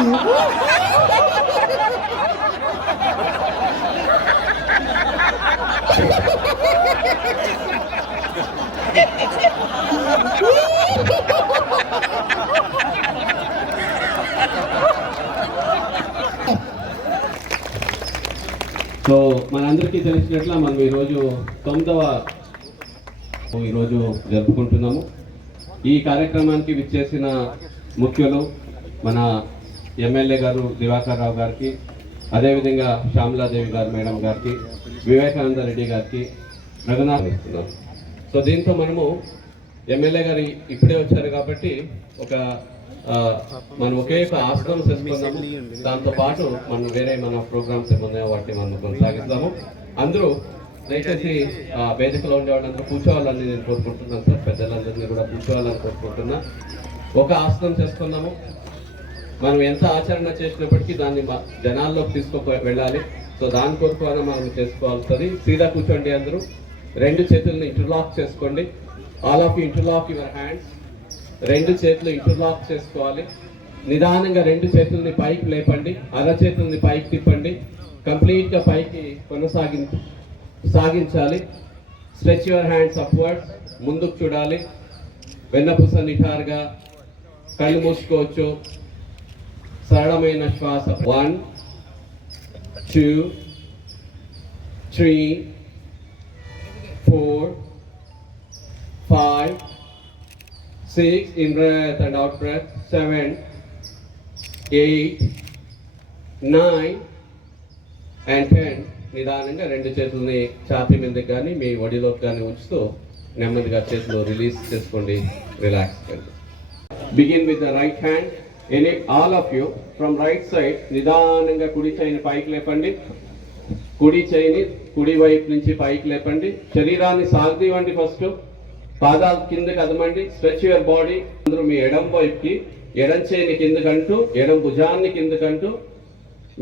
So మనందరికీ తెలిసినట్ల మనం ఈరోజు 9వ ఈరోజు జరుపుకుంటున్నాము. ఈ కార్యక్రమానికి విచ్చేసిన ముఖ్యులు మన ఎమ్మెల్యే గారు దివాకర్ రావు గారికి, అదేవిధంగా శ్యామలాదేవి గారు మేడం గారికి, వివేకానంద రెడ్డి గారికి రఘునాథ్ ఇస్తున్నాం. సో దీంతో మనము ఎమ్మెల్యే గారు ఇప్పుడే వచ్చారు కాబట్టి మనం ఒకే ఒక ఆశ్రమం చేసుకున్నాము. దాంతో పాటు మనం వేరే మన ప్రోగ్రామ్స్ ఏమన్నాయో వాటిని మనం కొనసాగిస్తాము. అందరూ దయచేసి వేదికలో ఉండే వాళ్ళందరూ కూర్చోవాలని నేను కోరుకుంటున్నాను సార్. పెద్దలందరినీ కూడా కూర్చోవాలని కోరుకుంటున్నా. ఒక ఆసనం చేసుకున్నాము. మనం ఎంత ఆచరణ చేసినప్పటికీ దాన్ని జనాల్లోకి వెళ్ళాలి. సో దాని కొరకు మనం చేసుకోవాల్సింది. సీదా కూర్చోండి. అందరూ 2 చేతుల్ని ఇంటర్లాక్ చేసుకోండి. All of you interlock your hands. 2 చేతులు ఇంటర్లాక్ చేసుకోవాలి. నిదానంగా 2 చేతుల్ని పైకి లేపండి. అరచేతుల్ని పైకి తిప్పండి. కంప్లీట్గా పైకి సాగించాలి. Stretch your hands upwards. ముందుకు చూడాలి. వెన్నపూస నిఠారుగా, కళ్ళు మూసుకోవచ్చు. సరళమైన శ్వాస. 1 2 3 4 5 6 in breath and out breath. 7 8 9 and 10. నిదానంగా 2 చేతుల్ని ఛాతీ మీదకి కానీ మీ ఒడిలోకి కానీ ఉంచుతూ నెమ్మదిగా చేతులు రిలీజ్ చేసుకోండి. రిలాక్స్ కండి. Begin with the right hand. All of you from right side నిదానంగా కుడి చేయిని పైకి లేపండి. కుడి చేయిని కుడి వైపు నుంచి పైకి లేపండి. శరీరాన్ని సాగదీవండి. ఫస్ట్ పాదాలు కిందకి అదమండి. Stretch your body. అందరూ మీ ఎడం వైపుకి ఎడం చేయిని కిందకంటూ, ఎడం భుజాన్ని కిందకంటూ,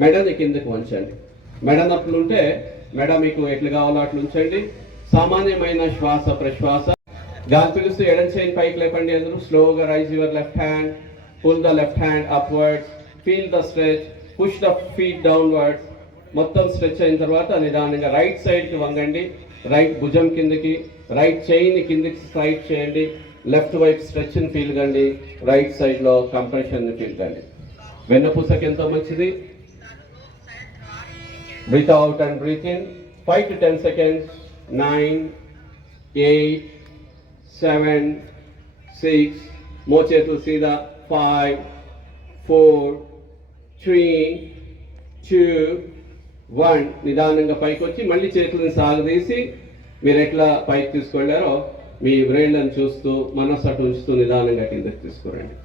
మెడని కిందకి వంచండి. మెడ నొప్పులు ఉంటే మెడ మీకు ఎట్లు కావాలో అట్లు ఉంచండి. సామాన్యమైన శ్వాస ప్రశ్వాస. గాలి పిలుస్తూ ఎడం చేయిని పైకి లేపండి. అందరూ స్లోగా raise your left hand. Pull the left hand upwards. Feel the stretch. Push the feet downwards. మొత్తం స్ట్రెచ్ అయిన తర్వాత నిదానంగా రైట్ సైడ్కి వంగండి. రైట్ భుజం కిందకి, రైట్ చేయిని కిందకి స్ట్రైట్ చేయండి. లెఫ్ట్ వైపు స్ట్రెచ్ని ఫీల్ కండి. రైట్ సైడ్లో కంప్రెషన్ని ఫీల్ కండి. వెన్నపూసకి ఎంతో మంచిది. Breathe out and breathe in. 5 to 10 seconds. 9 8 7 6. మోచేతులు సీదా. 5 4 3 2 1. నిదానంగా పైకి వచ్చి మళ్ళీ చేతులను సాగదీసి మీరు ఎట్లా పైకి తీసుకెళ్లారో మీ బ్రెయిన్లను చూస్తూ మనస్సు అటు ఉంచుతూ నిదానంగా కిందకి తీసుకురండి.